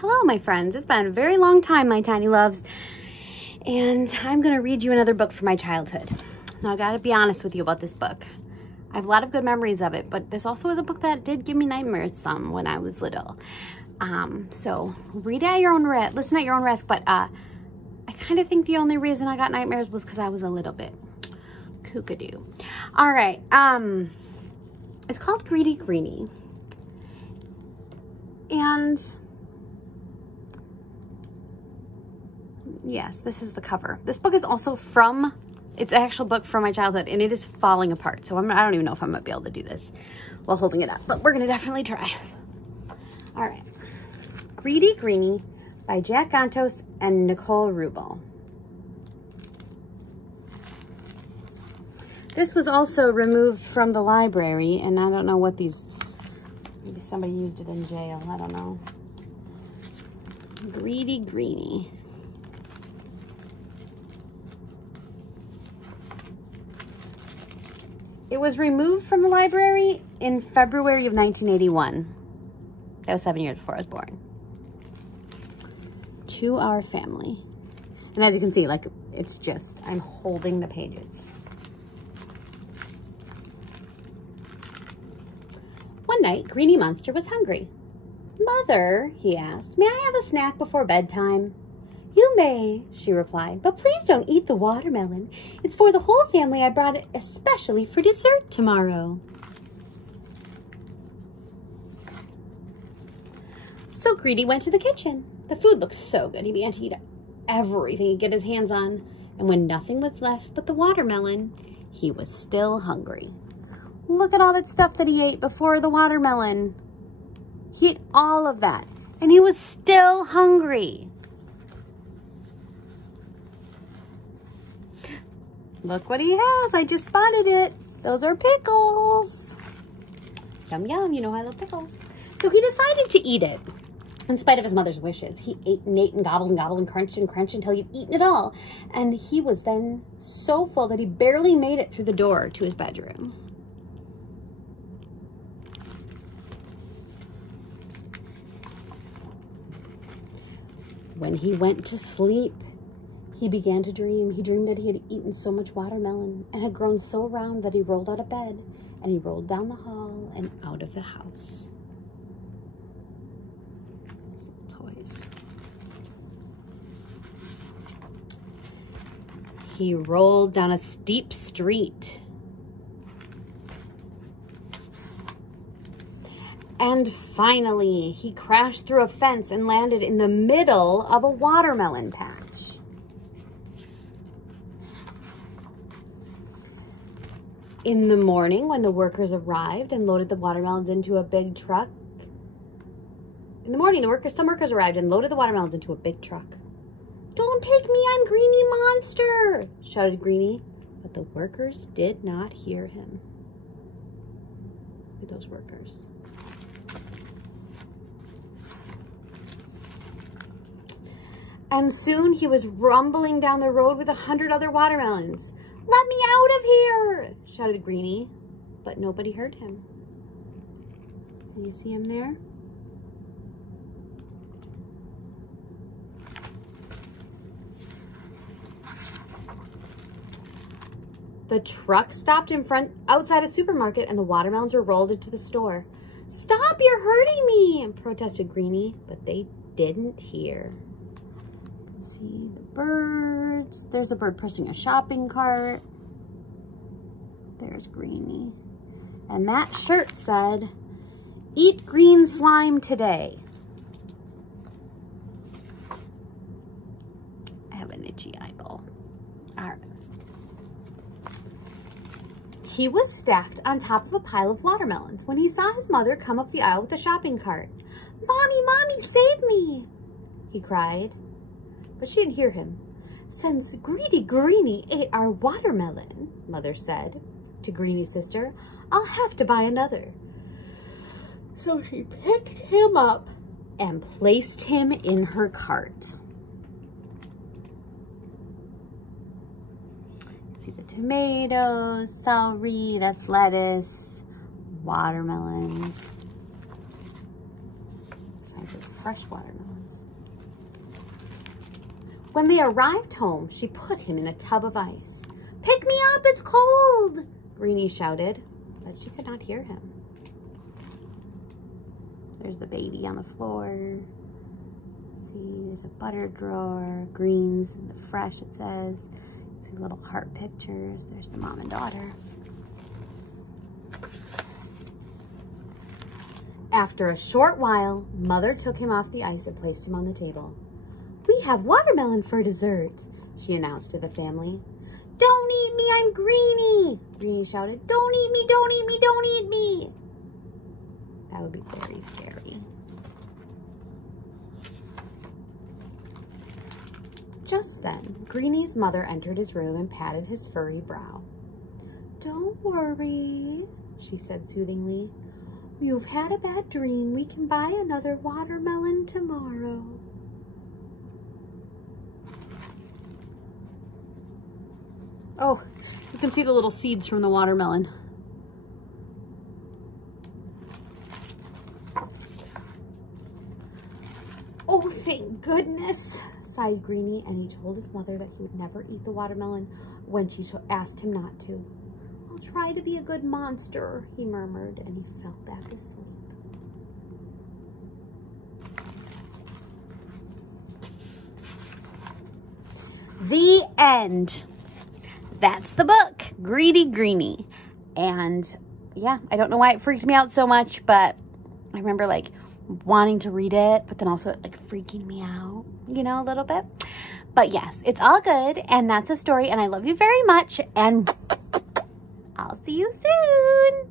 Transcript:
Hello, my friends. It's been a very long time, my tiny loves, and I'm going to read you another book from my childhood. Now, I got to be honest with you about this book. I have a lot of good memories of it, but this also is a book that did give me nightmares some when I was little. So read at your own risk, listen at your own risk, but I kind of think the only reason I got nightmares was because I was a little bit kookadoo. All right. It's called Greedy Greeny. And yes, this is the cover. This book is also it's an actual book from my childhood, and it is falling apart. So I don't even know if I'm gonna be able to do this while holding it up, but we're gonna definitely try. All right. Greedy Greeny by Jack Gantos and Nicole Rubel. This was also removed from the library, and I don't know what these, maybe somebody used it in jail, I don't know. Greedy Greeny. It was removed from the library in February of 1981. That was 7 years before I was born. To our family. And as you can see, like, it's just, I'm holding the pages. One night, Greeny Monster was hungry. "Mother," he asked, "may I have a snack before bedtime?" "You may," she replied, "but please don't eat the watermelon. It's for the whole family. I brought it especially for dessert tomorrow." So Greedy went to the kitchen. The food looked so good. He began to eat everything he could get his hands on. And when nothing was left but the watermelon, he was still hungry. Look at all that stuff that he ate before the watermelon. He ate all of that, and he was still hungry. Look what he has. I just spotted it. Those are pickles. Yum, yum. You know I love pickles. So he decided to eat it. In spite of his mother's wishes, he ate and gobbled and crunched until he'd eaten it all. And he was then so full that he barely made it through the door to his bedroom. When he went to sleep, he began to dream. He dreamed that he had eaten so much watermelon and had grown so round that he rolled out of bed, and he rolled down the hall and out of the house. These little toys. He rolled down a steep street. And finally, he crashed through a fence and landed in the middle of a watermelon patch. In the morning, when the workers arrived and loaded the watermelons into a big truck. Some workers arrived and loaded the watermelons into a big truck. "Don't take me, I'm Greeny Monster," shouted Greeny. But the workers did not hear him. Look at those workers. And soon he was rumbling down the road with 100 other watermelons. "Let me out of here," shouted Greeny, but nobody heard him. Can you see him there? The truck stopped outside a supermarket, and the watermelons were rolled into the store. "Stop, you're hurting me," protested Greeny, but they didn't hear. See the birds. There's a bird pushing a shopping cart. There's Greeny. And that shirt said, "Eat green slime today." I have an itchy eyeball. All right. He was stacked on top of a pile of watermelons when he saw his mother come up the aisle with a shopping cart. "Mommy, Mommy, save me," he cried. But she didn't hear him. "Since Greedy Greeny ate our watermelon," Mother said to Greeny's sister, "I'll have to buy another." So she picked him up and placed him in her cart. See the tomatoes, celery, that's lettuce, watermelons. sign says fresh watermelons. When they arrived home, she put him in a tub of ice. "Pick me up, it's cold," Greeny shouted, but she could not hear him. There's the baby on the floor. Let's see, there's a butter drawer, greens, fresh it says. See little heart pictures. There's the mom and daughter. After a short while, Mother took him off the ice and placed him on the table. "We have watermelon for dessert," she announced to the family. "Don't eat me, I'm Greeny," Greeny shouted. "Don't eat me, don't eat me, don't eat me." That would be very scary. Just then, Greeny's mother entered his room and patted his furry brow. "Don't worry," she said soothingly. "You've had a bad dream. We can buy another watermelon tomorrow." Oh, you can see the little seeds from the watermelon. "Oh, thank goodness," sighed Greeny, and he told his mother that he would never eat the watermelon when she asked him not to. "I'll try to be a good monster," he murmured, and he fell back asleep. The end. That's the book, Greedy Greeny. And yeah, I don't know why it freaked me out so much, but I remember like wanting to read it, but then also like freaking me out, you know, a little bit. But yes, it's all good. And that's a story. And I love you very much. And I'll see you soon.